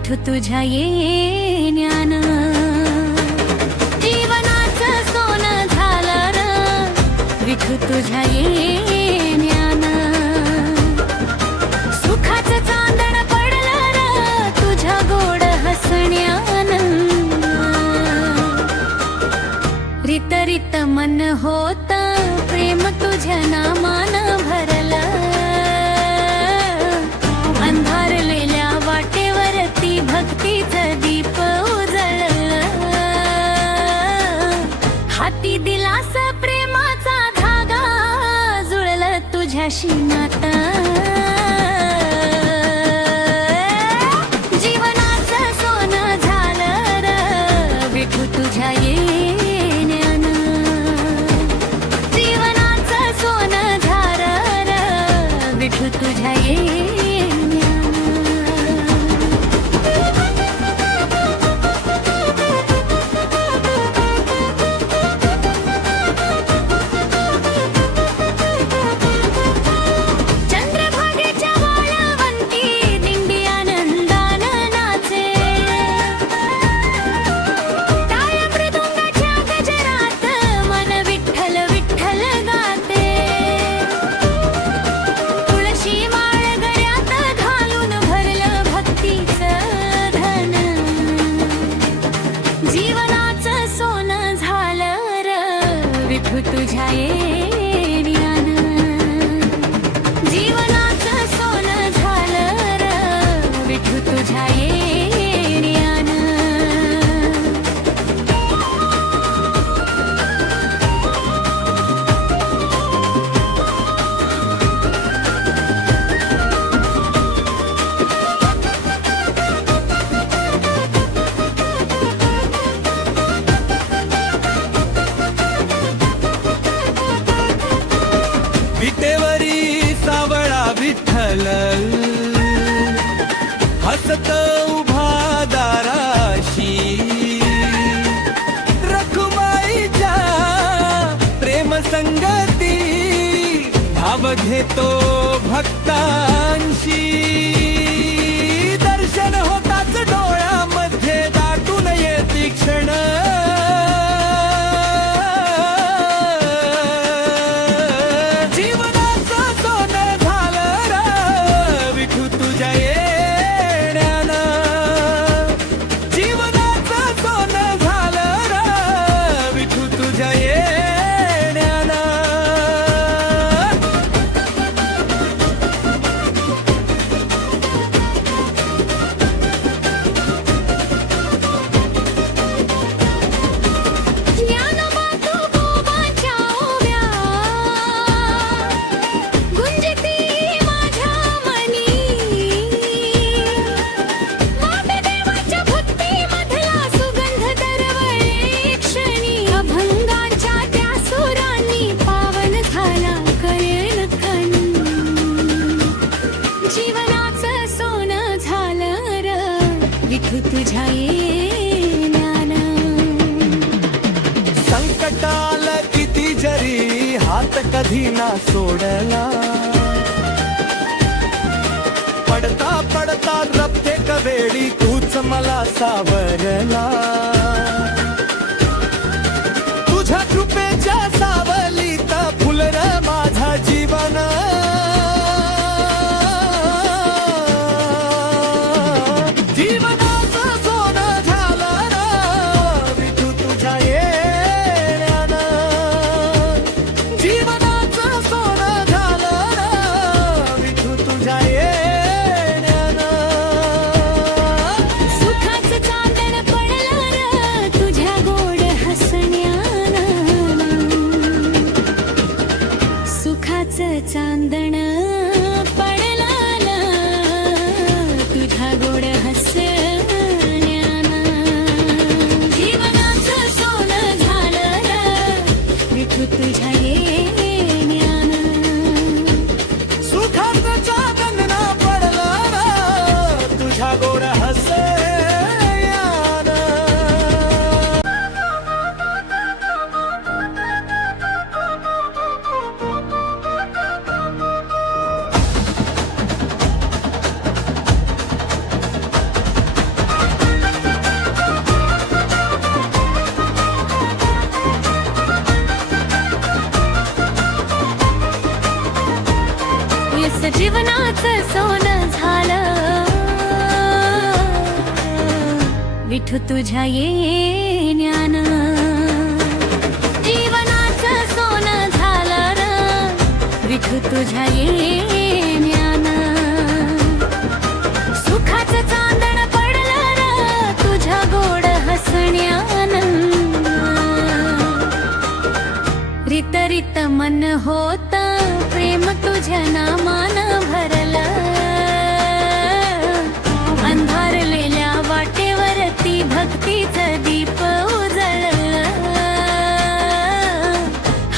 विठू तुझ्या येण्यान जीवनाचं सोनं झालं र विठू तुझ्या येण्यान सुखाचं चांदण पडलं र तुझ्या गोड हसण्यान रित रित मन होत प्रेम तुझ्या नामान भरलं अंधारलेल्या वाटेवरती भक्तीचं दीप उजळलं हाती दिलास प्रेमाचा धागा जुळलं तुझ्याशी नातं जीवनाचं सोनं झालं र विठू तुझ्या येण्यान जीवनाचं सोनं झालं र विठू तुझ्या येण्यान चंद्रभागेच्या वाळवंती दिंडी आनंदानं नाचे टाळ मृदुंगाच्या गजरात मन विठ्ठल विठ्ठल गाते तुळशी माळ गळ्यात घालून भरलं भक्तीचं धन जीवनाचं सोनं झालं र विठू तुझ्या येण्यान जीवनाचं सोनं झालं र विठू तुझ्या येण्यान विटेवरी सावळा विठ्ठल हसत उभा दाराशी रखुमाईच्या प्रेम संगती भाव घेतो भक्तांशी दर्शन होताच डोळ्यामध्ये दाटून येती क्षण जीवनाचं सोनं झालं र विठू तुझ्या येण्यान जीवनाचं सोनं झालं र विठू तुझ्या येण्यान ज्ञानमातृभुवाच्या ओव्या गुंजती माझ्या मनी मातेदेवाच्या भक्तीमधला सुगंध दरवळे क्षणी अभंगांच्या त्या सुरांनी पावन झाला करेल खण जीवनाचं सोनं झालं र विठू तुझ्या येण्यान संकटाल किती जरी हात कधी ना सोडला पडता पडता प्रत्येक वेळी तूच मला सावरला तुझ्या कृपेच्या सावलीत फुलर माझा जीवन जीवनाचं सोनं झालं र विठू तुझ्या येण्यान जीवनाचं सोनं झालं र विठू तुझ्या येण्यान सुखाचं चांदण पडलं र विठू तुझ्या येण्यानं जीवनाचं सोनं झालं र विठू तुझ्या येण्यानं सुखाचं चांदण पडलं र तुझ्या गोड हसण्यानं रित रित मन होत प्रेम तुझ्या नामानं भरलं अंधारलेल्या वाटेवरती भक्तीचं दीप उजळलं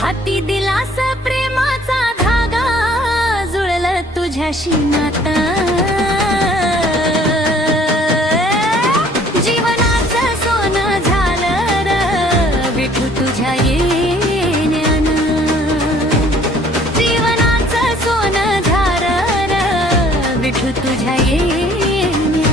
हाती दिलास प्रेमाचा धागा जुळलं तुझ्याशी नातं जीवनाचं सोनं झालं र विठू तुझ्या येण्यानं जीवनाचं सोनं झालं र विठू तुझ्या येण्यानं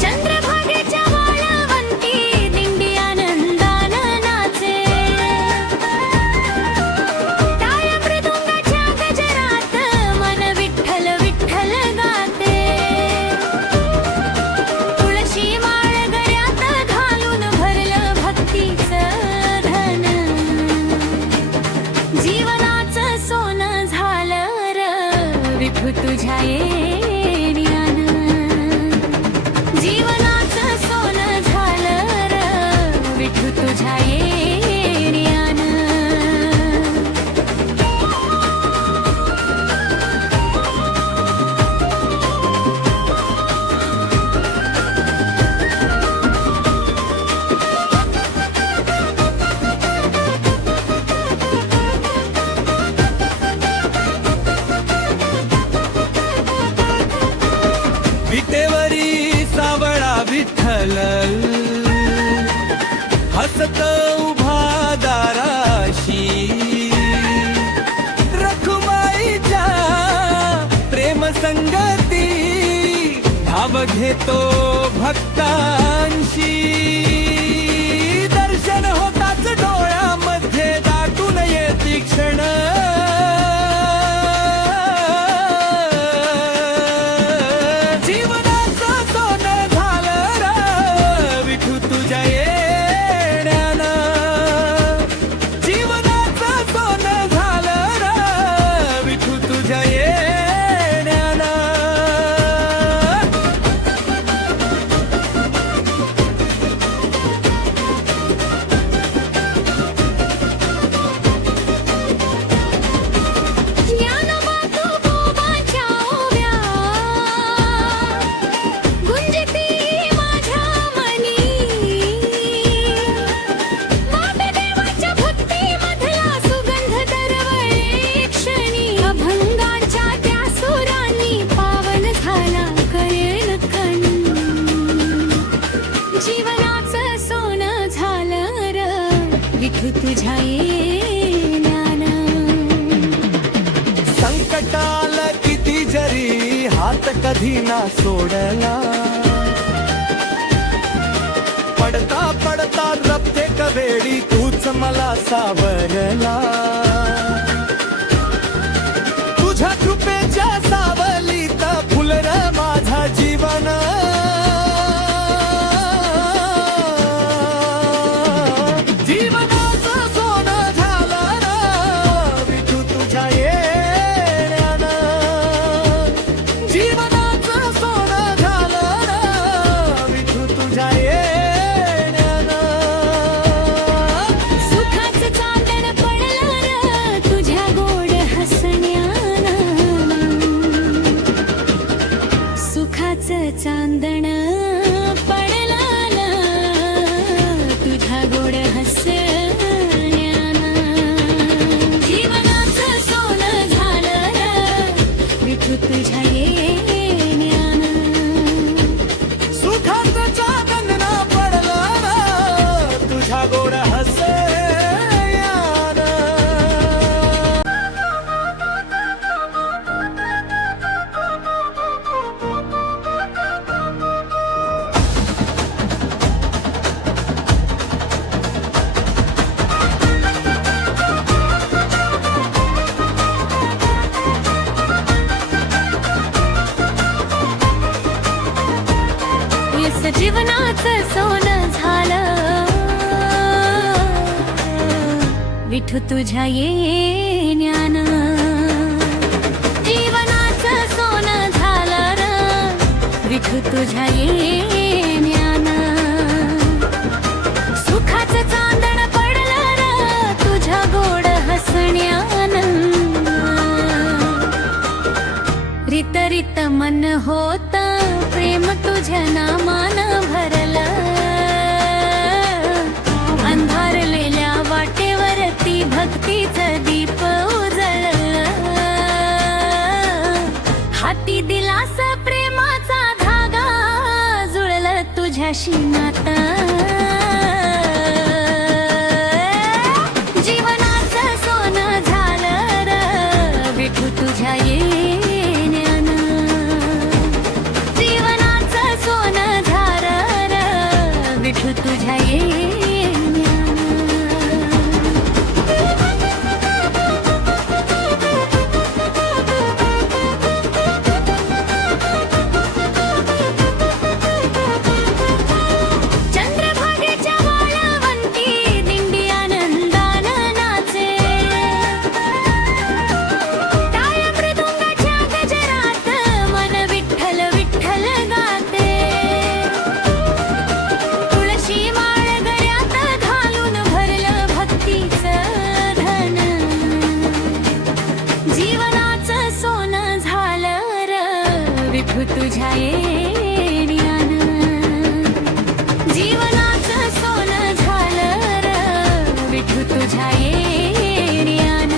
चंद्रभागेच्या वाळवंती दिंडी आनंदानं नाचे टाळ मृदुंगाच्या गजरात मन विठ्ठल विठ्ठल गाते तुळशी माळ गळ्यात घालून भरलं भक्तीचं धन जीवनाचं सोनं झालं र विठू तुझ्या येण्यानं जीवनाचं सोनं झालं र विठू तुझ्या येण्यानं विटेवरी सावळा विठ्ठल हसत उभा दाराशी रखुमाईच्या प्रेम संगती भाव घेतो भक्तांशी दर्शन होताच डोळ्यामध्ये दाटून येती क्षण जीवनाचं सोनं झालं र विठू तुझ्या येण्यानं जीवनाचं सोनं झालं र विठू तुझ्या येण्यानं ज्ञानमातृभूमाच्या ओव्या गुंजती माझ्या मनी मातेदेवाच्या भक्तीमधला सुगंध दरवळे क्षणी अभंगाच्या त्या सुरांनी पावन झाला कळेल कण जीवनाचं सोनं झालं र विठू तुझ्या येण्यानं संकटाल किती जरी हात कधी ना सोडला पडता पडता रबते कवेडी तूच मला सावरला तुझ्या कृपेच्या सावलीत फुलर माझा जीवन जीवनाचं सोनं झालं र विठू तुझ्या येण्यानं जीवनाचं सोनं झालं र विठू तुझ्या येण्यानं सुखाचं चांदण पडलं र विठू तुझ्या येण्यान जीवनाचं सोनं झालं र विठू तुझ्या येण्यान सुखाचं चांदण पडलं र तुझ्या गोड हसण्यान रित रित मन होत प्रेम तुझ्या नामान भरलं अंधारलेल्या वाटेवरती भक्तीचं दीप उजळलं हाती दिलास प्रेमाचा धागा जुळलं तुझ्याशी नातं जीवनाचं सोनं झालं र विठू तुझ्या येण्यान जीवनाचं सोनं झालं र विठू तुझ्या येण्यान चंद्रभागेच्या वाळवंटी दिंडी आनंदानं नाचे टाळ मृदुंगाच्या गजरात मन विठ्ठल विठ्ठल गाते तुळशी माळ गळ्यात घालून भरलं भक्तीचं धन जीवनाचं सोनं झालं र विठू तुझ्या येण्यान जीवनाचं सोनं झालं र विठू तुझ्या येण्यान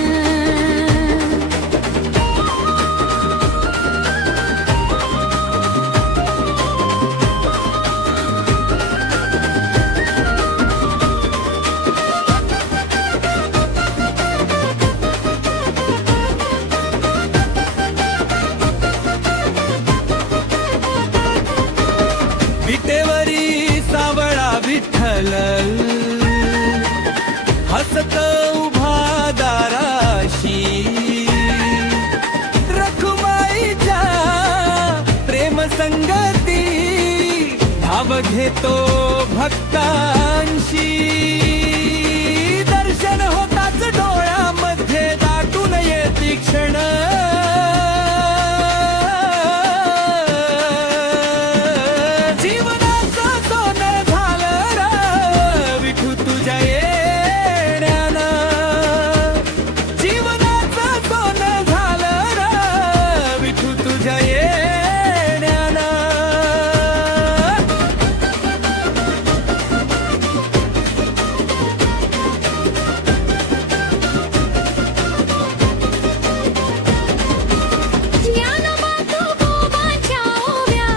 विटेवरी सावळा विठ्ठल हसत उभा दाराशी रखुमाईच्या प्रेम संगती भाव घेतो भक्तांशी दर्शन होताच डोळ्यामध्ये दाटून येती क्षण जीवनाचं सोनं झालं र विठू तुझ्या येण्यान जीवनाचं सोनं झालं र विठू तुझ्या येण्यान ज्ञानमातृभूमाच्या ओव्या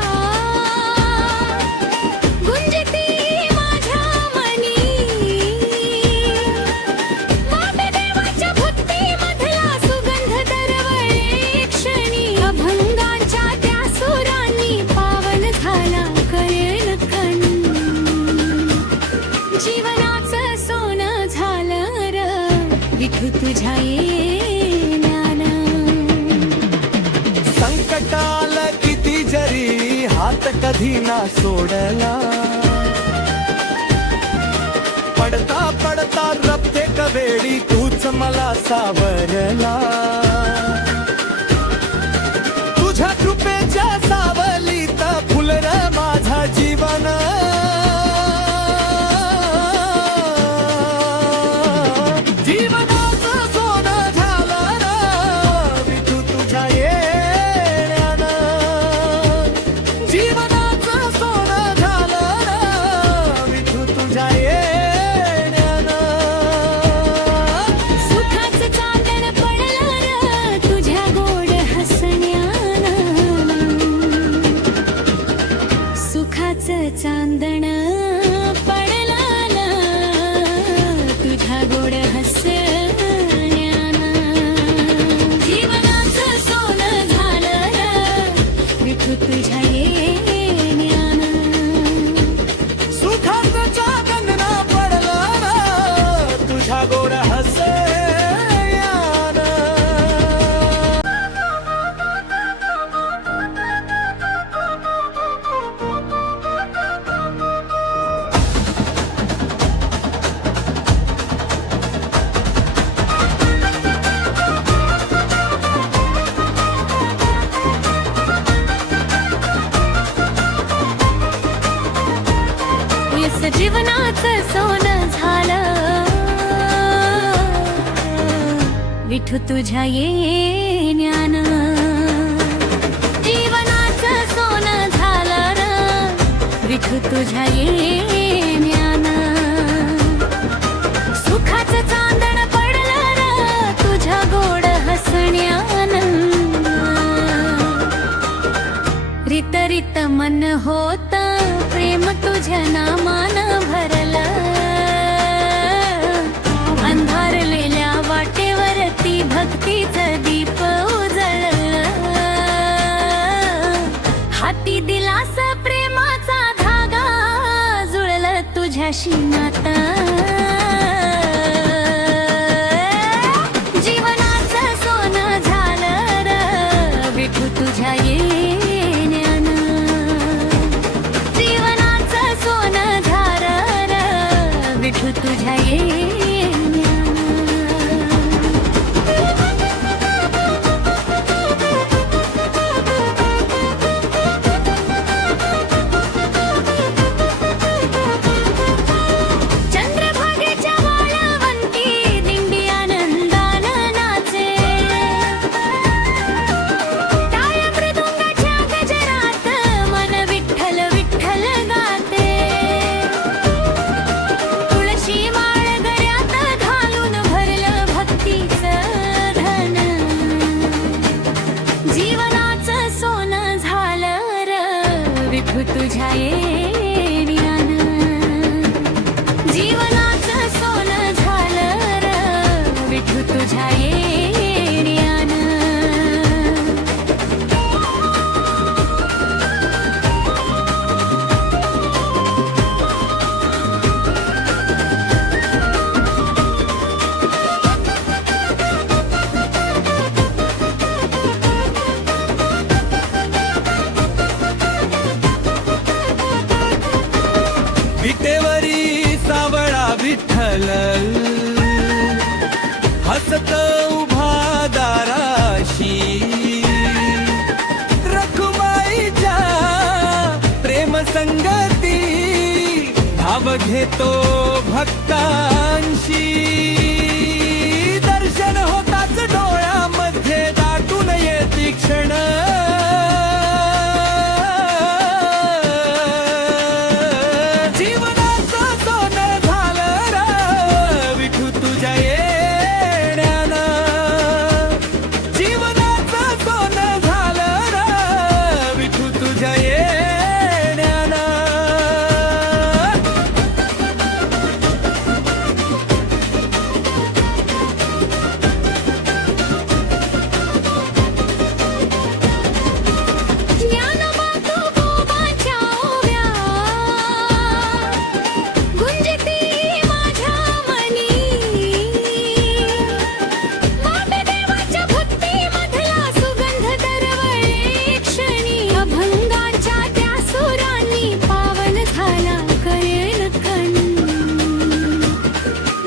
गुंजती माझ्या मनी मातेदेवाच्या भक्तीमधला सुगंध दरवळे क्षणी अभंगाच्या त्या सुरांनी पावन झाला कळेल कण जीवनाचं सोनं झालं र विठू तुझ्या येण्यान संकटाल किती जरी हात कधी ना सोडला पडता पडता प्रत्येक वेळी तूच मला सावरला तुझ्या कृपेच्या सावलीत फुलर माझा जीवन जीवनाचं सोनं झालं र विठू तुझ्या येण्यान जीवनाचं सोनं झालं र विठू तुझ्या येण्यान सुखाचं चांदण पडलं र तुझ्या गोड हसण्यान सुखाचं चांदण पडलं न तुझ्या गोड हसण्यान जीवनाचं सोनं झालं र विठू तुझ्या येण्यान सुखाचं चांदण पडलं र तुझ्या गोड हसण्यान विठू तुझ्या येण्यानं जीवनाचं सोनं झालं र विठू तुझ्या येण्यानं सुखाचं चांदण पडलं र तुझ्या गोड हसण्यानं रित रित मन होत प्रेम तुझ्या नामानं भरलं अंधारलेल्या वाटेवरती भक्तीचं दीप उजळलं हाती दिलास प्रेमाचा धागा जुळलं तुझ्याशी नातं जीवनाचं सोनं झालं र विठू तुझ्या येण्यानं जीवनाचं सोनं झालं र विठू तुझ्या येण्यानं चंद्रभागेच्या वाळवंटी दिंडी आनंदानं नाचे टाळ मृदुंगाच्या गजरात मन विठ्ठल विठ्ठल गाते तुळशी माळ गळ्यात घालून भरलं भक्तीचं धन जीवनाचं सोनं झालं र विठू तुझ्या येण्यानं जीवनाचं सोनं झालं र विठू तुझ्या येण्यानं विटेवरी सावळा विठ्ठल हसत उभा दाराशी रखुमाईच्या प्रेम संगती भाव घेतो भक्तांशी दर्शन होताच डोळ्यामध्ये दाटून येती क्षण जीवनाचं सोनं झालं र विठू तुझ्या येण्यानं जीवनाचं सोनं झालं र विठू तुझ्या येण्यानं ज्ञानोबा तुकोबांच्या ओव्या गुंजती माझ्या मनी मातेदेवाच्या भक्तीमधला सुगंध दरवळे क्षणी अभंगांच्या त्या सुरांनी पावन झाला कळेल कण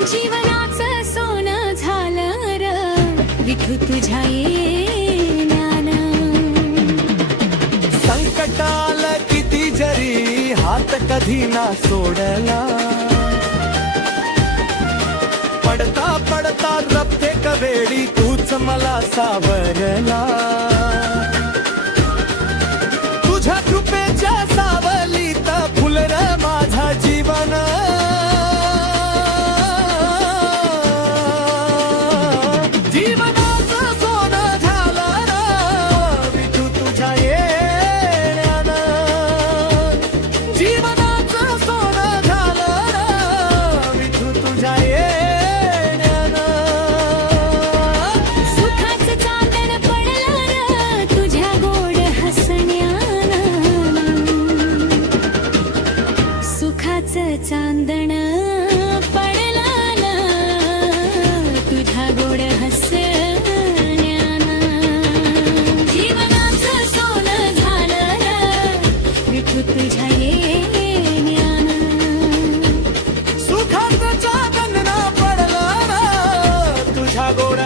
जीवनाचं सोनं झालं र विठू तुझ्या येण्यानं संकटाल किती जरी हात कधी ना सोडला पडता पडता प्रत्येक वेळी तूच मला सावरला तुझ्या कृपेच्या सावलीत फुलर माझा जीवन जीवनाचं सोनं झालं र विठू तुझ्या येण्यानं जीवनाचं सोनं झालं र विठू तुझ्या येण्यानं सुखाचं चांदण पडलं र तुझ्या गोड हसण्यानं सुखाचं चांदण पडलं न तुझ्या गोड हसण्यानं जीवनाचं सोनं झालं र विठू तुझ्या येण्यानं सुखाचं चांदण पडलं ना तुझ्या गोड